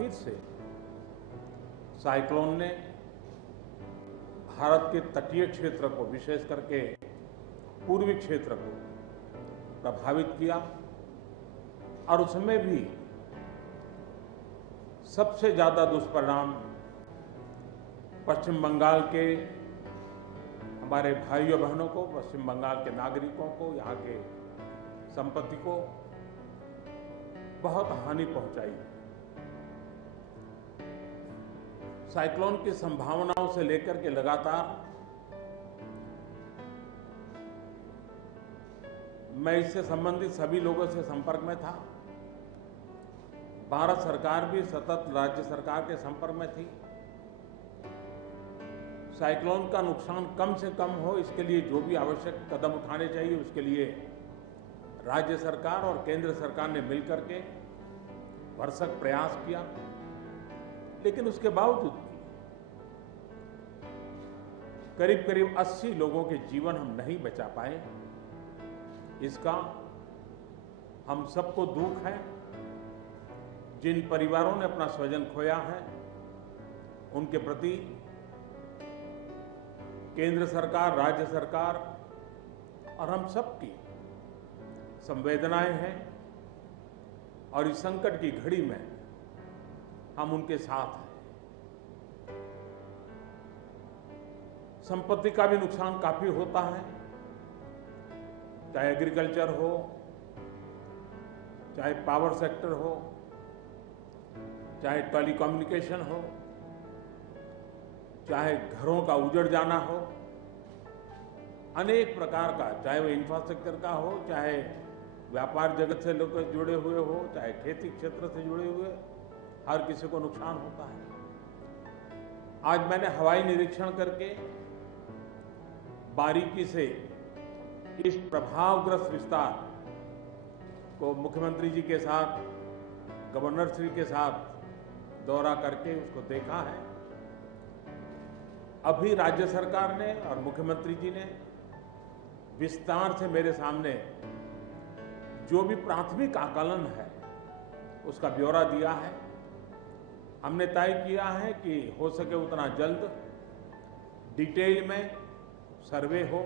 फिर से साइक्लोन ने भारत के तटीय क्षेत्र को, विशेष करके पूर्वी क्षेत्र को प्रभावित किया और उसमें भी सबसे ज्यादा दुष्परिणाम पश्चिम बंगाल के हमारे भाइयों बहनों को, पश्चिम बंगाल के नागरिकों को, यहाँ के संपत्ति को बहुत हानि पहुंचाई। साइक्लोन की संभावनाओं से लेकर के लगातार मैं इससे संबंधित सभी लोगों से संपर्क में था। भारत सरकार भी सतत राज्य सरकार के संपर्क में थी। साइक्लोन का नुकसान कम से कम हो, इसके लिए जो भी आवश्यक कदम उठाने चाहिए उसके लिए राज्य सरकार और केंद्र सरकार ने मिलकर के भरसक प्रयास किया। लेकिन उसके बावजूद भी करीब करीब 80 लोगों के जीवन हम नहीं बचा पाए। इसका हम सबको दुख है। जिन परिवारों ने अपना स्वजन खोया है उनके प्रति केंद्र सरकार, राज्य सरकार और हम सबकी संवेदनाएं हैं और इस संकट की घड़ी में हम उनके साथ हैं। संपत्ति का भी नुकसान काफी होता है, चाहे एग्रीकल्चर हो, चाहे पावर सेक्टर हो, चाहे टेलीकम्युनिकेशन हो, चाहे घरों का उजड़ जाना हो, अनेक प्रकार का, चाहे वो इंफ्रास्ट्रक्चर का हो, चाहे व्यापार जगत से लोग जुड़े हुए हो, चाहे खेती क्षेत्र से जुड़े हुए, हर किसी को नुकसान होता है। आज मैंने हवाई निरीक्षण करके बारीकी से इस प्रभावग्रस्त विस्तार को मुख्यमंत्री जी के साथ, गवर्नर श्री के साथ दौरा करके उसको देखा है। अभी राज्य सरकार ने और मुख्यमंत्री जी ने विस्तार से मेरे सामने जो भी प्राथमिक आकलन है उसका ब्यौरा दिया है। हमने तय किया है कि हो सके उतना जल्द डिटेल में सर्वे हो,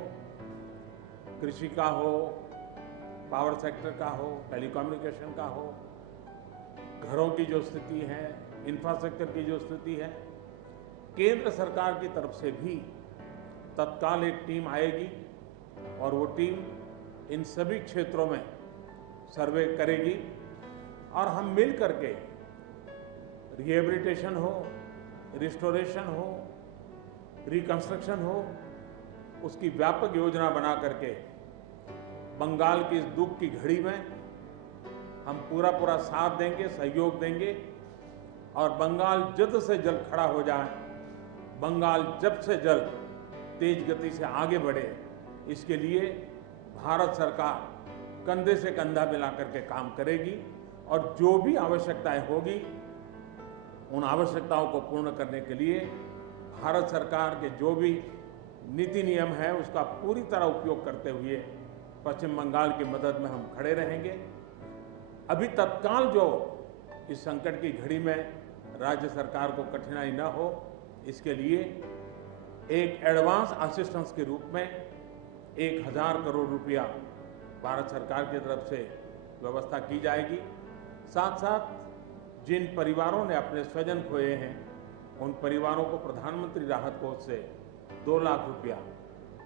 कृषि का हो, पावर सेक्टर का हो, टेलीकम्युनिकेशन का हो, घरों की जो स्थिति है, इंफ्रास्ट्रक्चर की जो स्थिति है। केंद्र सरकार की तरफ से भी तत्काल एक टीम आएगी और वो टीम इन सभी क्षेत्रों में सर्वे करेगी और हम मिल करके रिहेबिलिटेशन हो, रिस्टोरेशन हो, रिकंस्ट्रक्शन हो, उसकी व्यापक योजना बना करके बंगाल की इस दुख की घड़ी में हम पूरा साथ देंगे, सहयोग देंगे और बंगाल जल्द से जल्द खड़ा हो जाए, बंगाल जल्द से जल्द तेज गति से आगे बढ़े, इसके लिए भारत सरकार कंधे से कंधा मिला करके काम करेगी और जो भी आवश्यकताएं होगी उन आवश्यकताओं को पूर्ण करने के लिए भारत सरकार के जो भी नीति नियम है उसका पूरी तरह उपयोग करते हुए पश्चिम बंगाल की मदद में हम खड़े रहेंगे। अभी तत्काल जो इस संकट की घड़ी में राज्य सरकार को कठिनाई न हो, इसके लिए एक एडवांस असिस्टेंस के रूप में 1000 करोड़ रुपया भारत सरकार की तरफ से व्यवस्था की जाएगी। साथ साथ जिन परिवारों ने अपने स्वजन खोए हैं उन परिवारों को प्रधानमंत्री राहत कोष से 2 लाख रुपया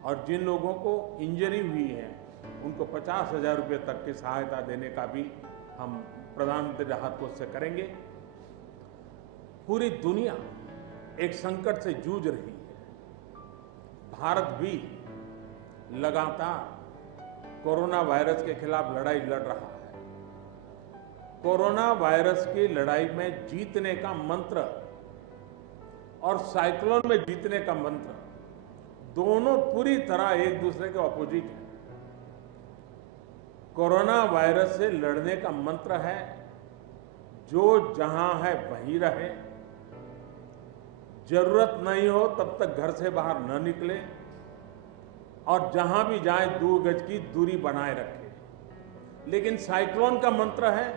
और जिन लोगों को इंजरी हुई है उनको 50,000 रुपये तक की सहायता देने का भी हम प्रधानमंत्री राहत कोष से करेंगे। पूरी दुनिया एक संकट से जूझ रही है। भारत भी लगातार कोरोना वायरस के खिलाफ लड़ाई लड़ रहा है। कोरोना वायरस की लड़ाई में जीतने का मंत्र और साइक्लोन में जीतने का मंत्र दोनों पूरी तरह एक दूसरे के ऑपोजिट है। कोरोना वायरस से लड़ने का मंत्र है जो जहां है वहीं रहे, जरूरत नहीं हो तब तक घर से बाहर न निकले और जहां भी जाए 2 गज की दूरी बनाए रखे। लेकिन साइक्लोन का मंत्र है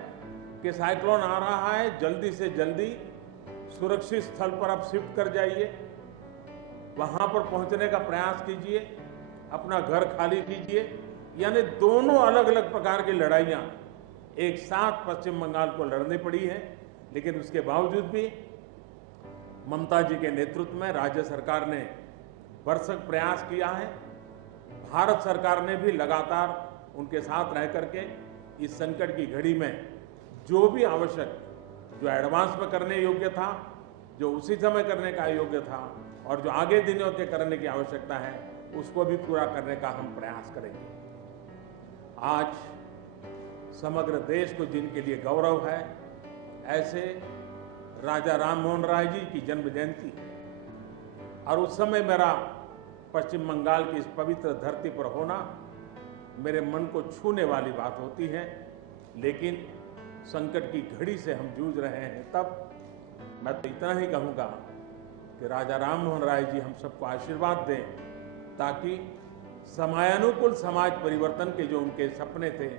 कि साइक्लोन आ रहा है, जल्दी से जल्दी सुरक्षित स्थल पर आप शिफ्ट कर जाइए, वहां पर पहुंचने का प्रयास कीजिए, अपना घर खाली कीजिए। यानी दोनों अलग अलग प्रकार की लड़ाइयां एक साथ पश्चिम बंगाल को लड़नी पड़ी है, लेकिन उसके बावजूद भी ममता जी के नेतृत्व में राज्य सरकार ने भरसक प्रयास किया है। भारत सरकार ने भी लगातार उनके साथ रह करके इस संकट की घड़ी में जो भी आवश्यक, जो एडवांस में करने योग्य था, जो उसी समय करने का योग्य था और जो आगे दिनों के करने की आवश्यकता है, उसको भी पूरा करने का हम प्रयास करेंगे। आज समग्र देश को जिनके लिए गौरव है, ऐसे राजा राममोहन राय जी की जन्म जयंती है और उस समय मेरा पश्चिम बंगाल की इस पवित्र धरती पर होना मेरे मन को छूने वाली बात होती है। लेकिन संकट की घड़ी से हम जूझ रहे हैं, तब मैं तो इतना ही कहूँगा कि राजा राममोहन राय जी हम सबको आशीर्वाद दें, ताकि समयानुकूल समाज परिवर्तन के जो उनके सपने थे,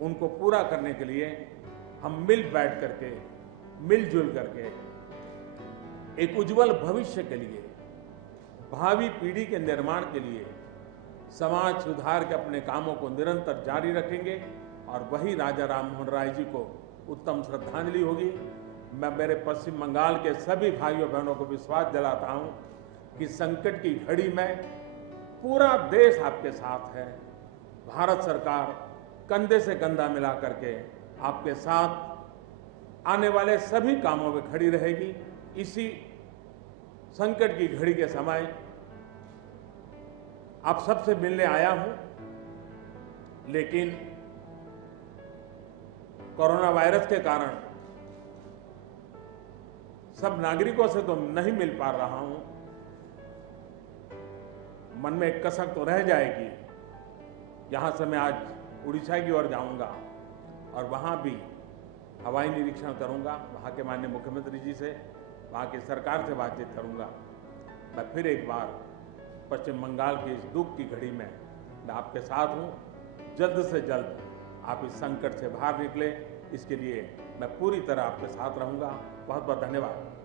उनको पूरा करने के लिए हम मिल बैठ करके, मिलजुल करके एक उज्जवल भविष्य के लिए, भावी पीढ़ी के निर्माण के लिए समाज सुधार के अपने कामों को निरंतर जारी रखेंगे और वही राजा राममोहन राय जी को उत्तम श्रद्धांजलि होगी। मैं मेरे पश्चिम बंगाल के सभी भाइयों बहनों को विश्वास दिलाता हूं कि संकट की घड़ी में पूरा देश आपके साथ है। भारत सरकार कंधे से कंधा मिला करके आपके साथ आने वाले सभी कामों में खड़ी रहेगी। इसी संकट की घड़ी के समय आप सबसे मिलने आया हूं, लेकिन कोरोना वायरस के कारण सब नागरिकों से तो नहीं मिल पा रहा हूं। मन में एक कसक तो रह जाएगी। यहां से मैं आज उड़ीसा की ओर जाऊंगा और वहां भी हवाई निरीक्षण करूंगा, वहां के माननीय मुख्यमंत्री जी से, वहां की सरकार से बातचीत करूंगा। मैं फिर एक बार पश्चिम बंगाल की इस दुख की घड़ी में मैं आपके साथ हूं। जल्द से जल्द आप इस संकट से बाहर निकले, इसके लिए मैं पूरी तरह आपके साथ रहूंगा। बहुत बहुत धन्यवाद।